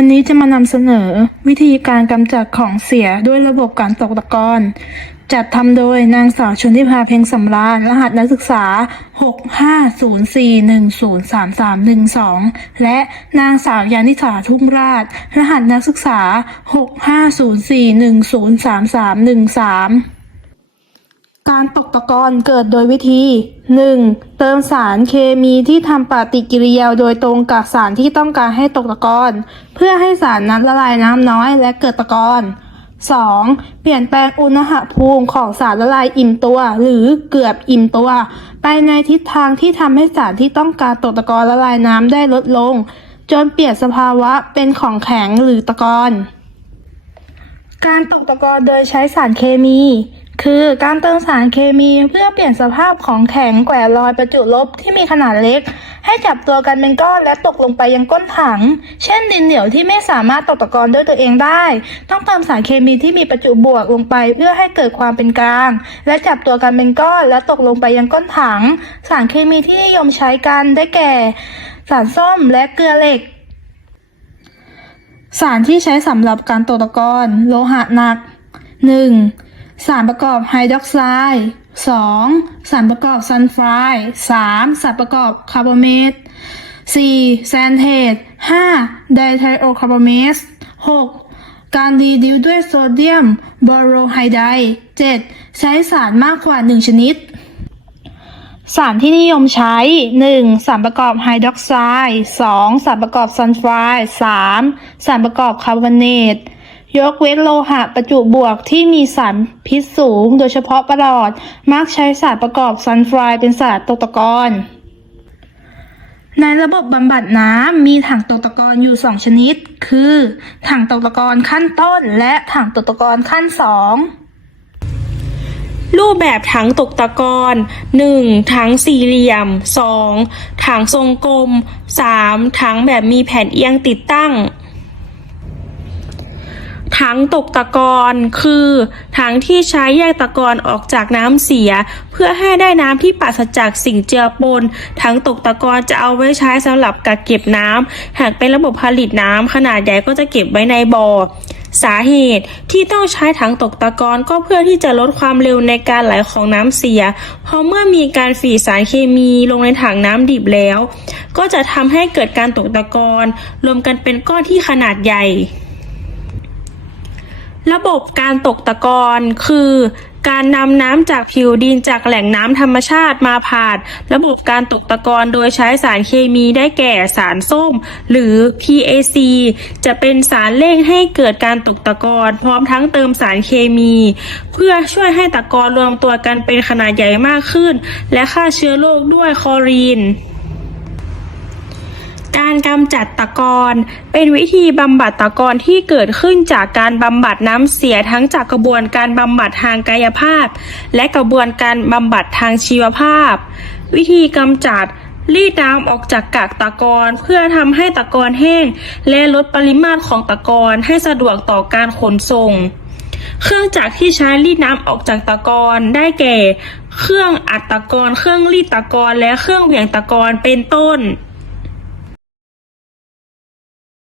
วันนี้จะมานำเสนอวิธีการกำจัดของเสียด้วยระบบการตกตะกอน จัดทำโดยนางสาวชนทิพาเพ็งสำราญ รหัสนักศึกษา 6504103312 และนางสาวยานิสาทุ่งราช รหัสนักศึกษา 6504103313 การตกตะกอนเกิดโดยวิธี 1. เติมสารเคมีที่ทำปฏิกิริยาโดยตรงกับสารที่ต้องการให้ตกตะกอนเพื่อให้สารนั้นละลายน้ำน้อยและเกิดตะกอน 2. เปลี่ยนแปลงอุณหภูมิของสารละลายอิ่มตัว หรือเกือบอิ่มตัว ไปในทิศทางที่ทำให้สารที่ต้องการตกตะกอนละลายน้ำได้ลดลง จนเปลี่ยนสภาวะเป็นของแข็งหรือตะกอนการตกตะกอนโดยใช้สารเคมี คือการเติมสารเคมีเพื่อเปลี่ยนสภาพของแข็งแกว่ลอยประจุลบที่มีขนาดเล็ก ให้จับตัวกันเป็นก้อนและตกลงไปยังก้นถัง เช่นดินเหนียวที่ไม่สามารถตกตะกอนด้วยตัวเองได้ ต้องเติมสารเคมีที่มีประจุบวกลงไปเพื่อให้เกิดความเป็นกลาง และจับตัวกันเป็นก้อนและตกลงไปยังก้นถัง สารเคมีที่นิยมใช้กันได้แก่ สารส้มและเกลือเหล็ก สารที่ใช้สำหรับการตกตะกอนโลหะหนัก 1. สารประกอบไฮดรอกไซด์ 2. สารประกอบซัลไฟด์ 3. สารประกอบคาร์บอเมต 4. แซนเทต 5. ไดไทโอคาร์บอเมต 6. การรีดิวด้วยโซเดียมบอโรไฮไดด์ 7. ใช้สารมากกว่า 1 ชนิด สารที่นิยมใช้ 1. สารประกอบไฮดรอกไซด์ 2. สารประกอบซัลไฟด์ 3. สารประกอบคาร์บอเนต ยกเว้นโลหะประจุบวกที่มีสารพิษสูง โดยเฉพาะประหลอด มักใช้สารประกอบซัลไฟด์เป็นสารตกตะกอนในระบบบำบัดน้ำมีถังตกตะกอนอยู่ 2 ชนิด คือ ถังตกตะกอนขั้นต้น และถังตกตะกอนขั้น 2 รูปแบบถังตกตะกอน 1. ถังสี่เหลี่ยม 2. ถังทรงกลม 3. ถังแบบมีแผ่นเอียงติดตั้ง ถังตกตะกอนคือถังที่ใช้แยกตะกอนออกจากน้ำเสีย เพื่อให้ได้น้ำที่ปราศจากสิ่งเจือปนถังตกตะกอนจะเอาไว้ใช้สำหรับกักเก็บน้ำหากเป็นระบบผลิตน้ำขนาดใหญ่ก็จะเก็บไว้ในบ่อสาเหตุที่ต้องใช้ถังตกตะกอนก็เพื่อที่จะลดความเร็วในการไหลของน้ำเสีย เพราะเมื่อมีการฝีสารเคมีลงในถังน้ำดิบแล้ว ก็จะทำให้เกิดการตกตะกอนรวมกันเป็นก้อนที่ขนาดใหญ่ ระบบการตกตะกอนคือการนำน้ำจากผิวดินจากแหล่งน้ำธรรมชาติมาผ่าน ระบบการตกตะกอนโดยใช้สารเคมีได้แก่สารส้ม หรือ PAC จะเป็นสารเร่งให้เกิดการตกตะกอนพร้อมทั้งเติมสารเคมี เพื่อช่วยให้ตะกอนรวมตัวกันเป็นขนาดใหญ่มากขึ้น และฆ่าเชื้อโรคด้วยคลอรีน การกำจัดตะกอนเป็นวิธีบำบัดตะกอนที่เกิดขึ้นจากการบำบัดน้ำเสียทั้งจากกระบวนการบำบัดทางกายภาพ และกระบวนการบำบัดทางชีวภาพ วิธีกำจัดรีดน้ำออกจากกากตะกอนเพื่อทำให้ตะกอนแห้ง และลดปริมาตรของตะกอนให้สะดวกต่อการขนส่ง เครื่องจักรที่ใช้รีดน้ำออกจากตะกอนได้แก่ เครื่องอัดตะกอนเครื่องรีดตะกอนและเครื่องเหวี่ยงตะกอนเป็นต้น